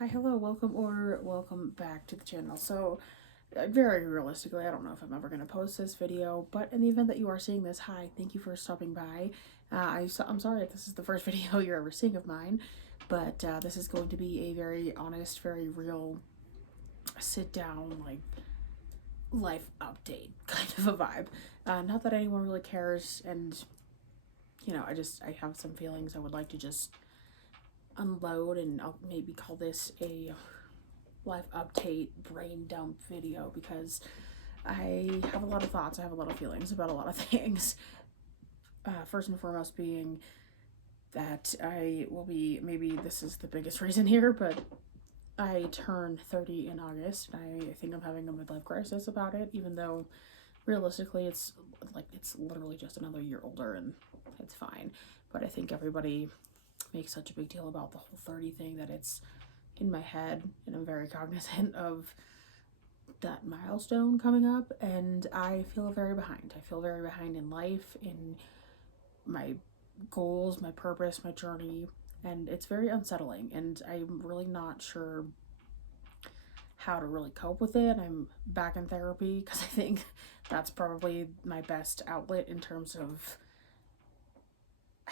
Hi, hello, welcome or welcome back to the channel. Very realistically, I don't know if I'm ever going to post this video, but in the event that you are seeing this, hi, thank you for stopping by. I'm sorry if this is the first video you're ever seeing of mine, but this is going to be a very honest, very real, sit down, like, life update kind of a vibe. Not that anyone really cares, and, I have some feelings I would like to just unload, and I'll maybe call this a life update brain dump video because I have a lot of thoughts, I have a lot of feelings about a lot of things. First and foremost being that I will be, maybe this is the biggest reason here, but I turn 30 in August, and I think I'm having a midlife crisis about it, even though realistically it's literally just another year older and it's fine. But I think everybody makes such a big deal about the whole 30 thing that it's in my head, and I'm very cognizant of that milestone coming up, and I feel very behind. I feel very behind in life, in my goals, my purpose, my journey, and it's very unsettling, and I'm really not sure how to really cope with it. I'm back in therapy because I think that's probably my best outlet in terms of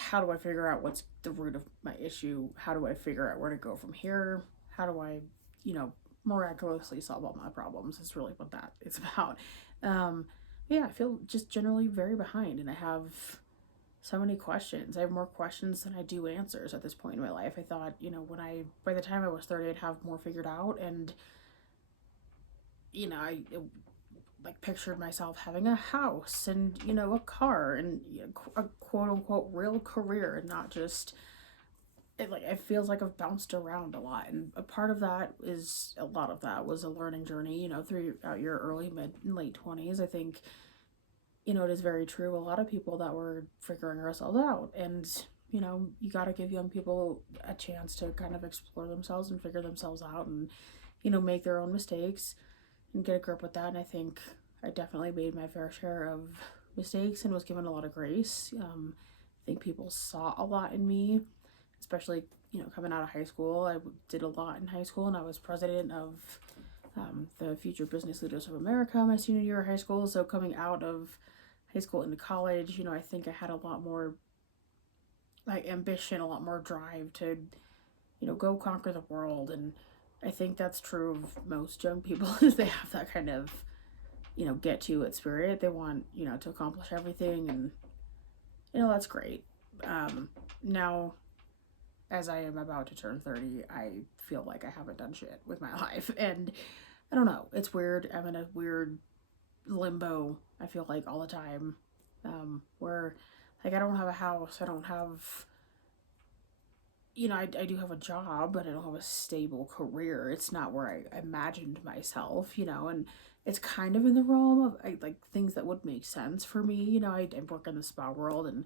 how do I figure out what's the root of my issue? How do I figure out where to go from here? How do I, miraculously solve all my problems is really what that is about. Um, yeah, I feel just generally very behind, and I have so many questions. I have more questions than I do answers at this point in my life. I thought, by the time I was 30, I'd have more figured out, and, I like pictured myself having a house and a car and a quote unquote real career, and not just it feels like I've bounced around a lot, and a lot of that was a learning journey, throughout your early mid and late 20s. I think, it is very true. A lot of people that were figuring ourselves out, and you got to give young people a chance to kind of explore themselves and figure themselves out, and make their own mistakes and get a grip with that. And I think I definitely made my fair share of mistakes and was given a lot of grace. I think people saw a lot in me, especially coming out of high school. I did a lot in high school, and I was president of the Future Business Leaders of America my senior year of high school. So coming out of high school into college, I think I had a lot more like ambition, a lot more drive to go conquer the world. And I think that's true of most young people is they have that kind of get to it spirit. They want to accomplish everything, and that's great. Now, as I am about to turn 30, I feel like I haven't done shit with my life, and I don't know, it's weird. I'm in a weird limbo, I feel like, all the time, where like I don't have a house, I don't have, I do have a job, but I don't have a stable career. It's not where I imagined myself, and it's kind of in the realm of like things that would make sense for me. I work in the spa world, and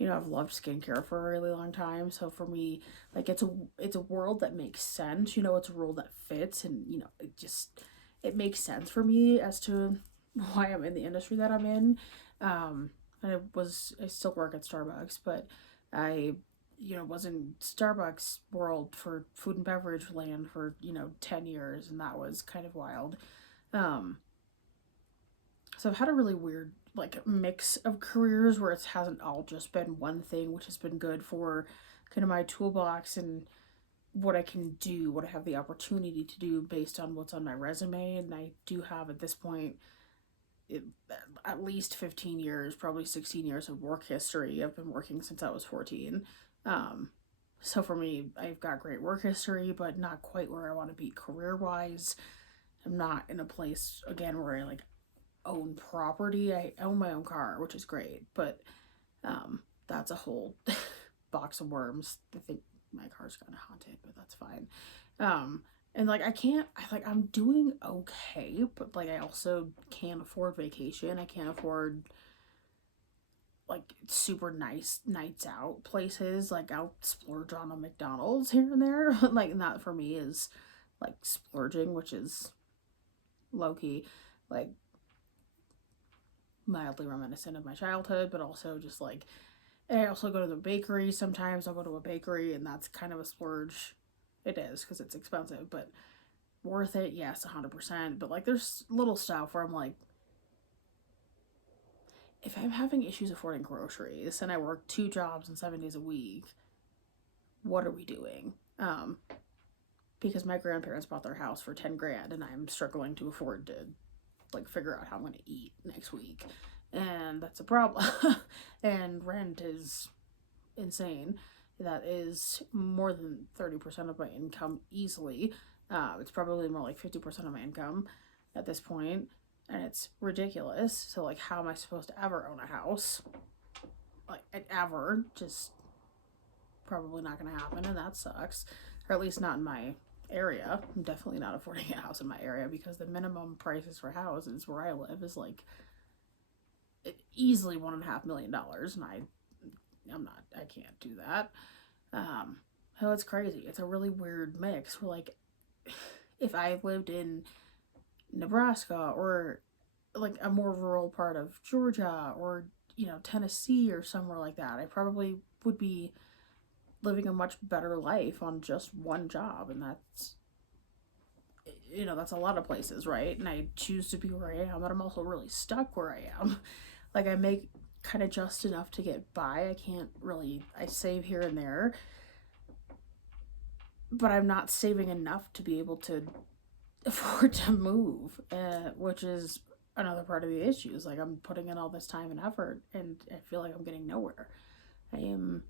I've loved skincare for a really long time. So for me, like it's a world that makes sense. It's a role that fits, and it makes sense for me as to why I'm in the industry that I'm in. I still work at Starbucks, but I was in Starbucks world for food and beverage land for 10 years, and that was kind of wild. Um, so I've had a really weird like mix of careers where it hasn't all just been one thing, which has been good for kind of my toolbox and what I can do, what I have the opportunity to do based on what's on my resume. And I do have at this point it, at least 15 years, probably 16 years of work history. I've been working since I was 14. Um, so for me, I've got great work history, but not quite where I want to be career wise. I'm not in a place again where I like own property. I own my own car, which is great, but that's a whole box of worms. I think my car's kind of haunted, but that's fine. And like I'm doing okay, but like I also can't afford vacation. I can't afford like super nice nights out places. Like I'll splurge on a McDonald's here and there. Like, and that for me is like splurging, which is low key like mildly reminiscent of my childhood, but also just I also go to the bakery sometimes. I'll go to a bakery, and that's kind of a splurge. it is because it's expensive, but worth it, yes, 100%. But like, there's little stuff where I'm like, if I'm having issues affording groceries and I work 2 jobs and 7 days a week, what are we doing? Because my grandparents bought their house for 10 grand and I'm struggling to afford to like figure out how I'm going to eat next week. And that's a problem. And rent is insane. That is more than 30% of my income easily. It's probably more like 50% of my income at this point, and it's ridiculous. So, like, how am I supposed to ever own a house? Like, ever? Just probably not going to happen, and that sucks. Or at least not in my area. I'm definitely not affording a house in my area because the minimum prices for houses where I live is like easily $1.5 million, and I can't do that. So it's crazy. It's a really weird mix. Where like, if I lived in Nebraska or like a more rural part of Georgia or Tennessee or somewhere like that, I probably would be living a much better life on just one job, and that's a lot of places, right? And I choose to be where I am, but I'm also really stuck where I am. Like, I make kind of just enough to get by. I save here and there, but I'm not saving enough to be able to afford to move, which is another part of the issue. Is like, I'm putting in all this time and effort, and I feel like I'm getting nowhere. I am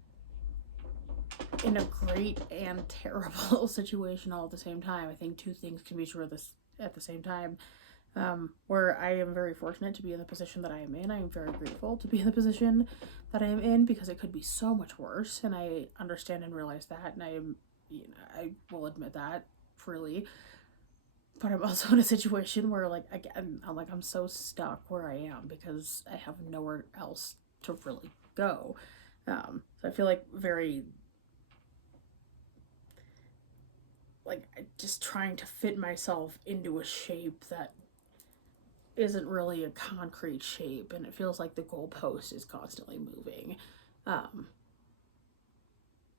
in a great and terrible situation all at the same time. I think two things can be true at the same time. Where I am very fortunate to be in the position that I am in. I am very grateful to be in the position that I am in because it could be so much worse, and I understand and realize that, and I will admit that freely. But I'm also in a situation where, like, again, I'm so stuck where I am because I have nowhere else to really go. So I feel like very, like, just trying to fit myself into a shape that isn't really a concrete shape, and it feels like the goalpost is constantly moving. And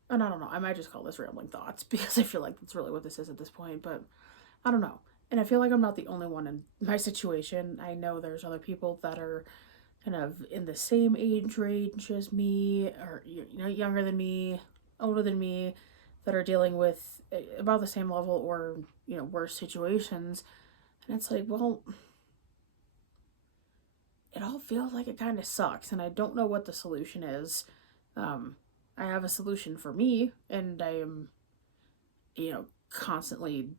I don't know, I might just call this rambling thoughts because I feel like that's really what this is at this point, but I don't know. And I feel like I'm not the only one in my situation. I know there's other people that are kind of in the same age range as me, or younger than me, older than me, that are dealing with about the same level or worse situations. And it's like, well, it all feels like it kind of sucks, and I don't know what the solution is. I have a solution for me, and I am, constantly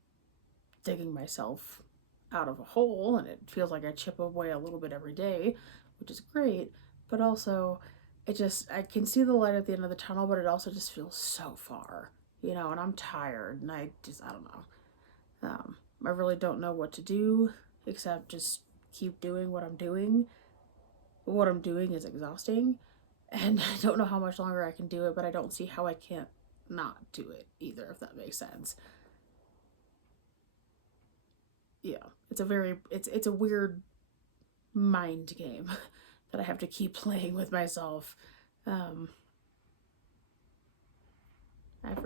digging myself out of a hole, and it feels like I chip away a little bit every day, which is great, but also I can see the light at the end of the tunnel, but it also just feels so far, and I'm tired, and I don't know. I really don't know what to do except just keep doing what I'm doing. What I'm doing is exhausting, and I don't know how much longer I can do it, but I don't see how I can't not do it either, if that makes sense. Yeah, it's a weird mind game that I have to keep playing with myself. Um,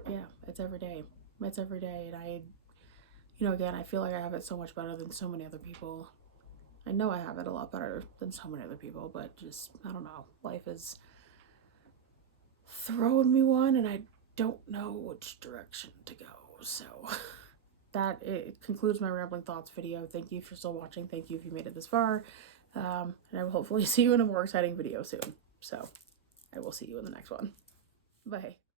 yeah, it's every day. It's every day, and again, I feel like I have it so much better than so many other people. I know I have it a lot better than so many other people, but just, I don't know. Life is throwing me one, and I don't know which direction to go. So, that it concludes my rambling thoughts video. Thank you for still watching. Thank you if you made it this far. And I will hopefully see you in a more exciting video soon. So, I will see you in the next one. Bye.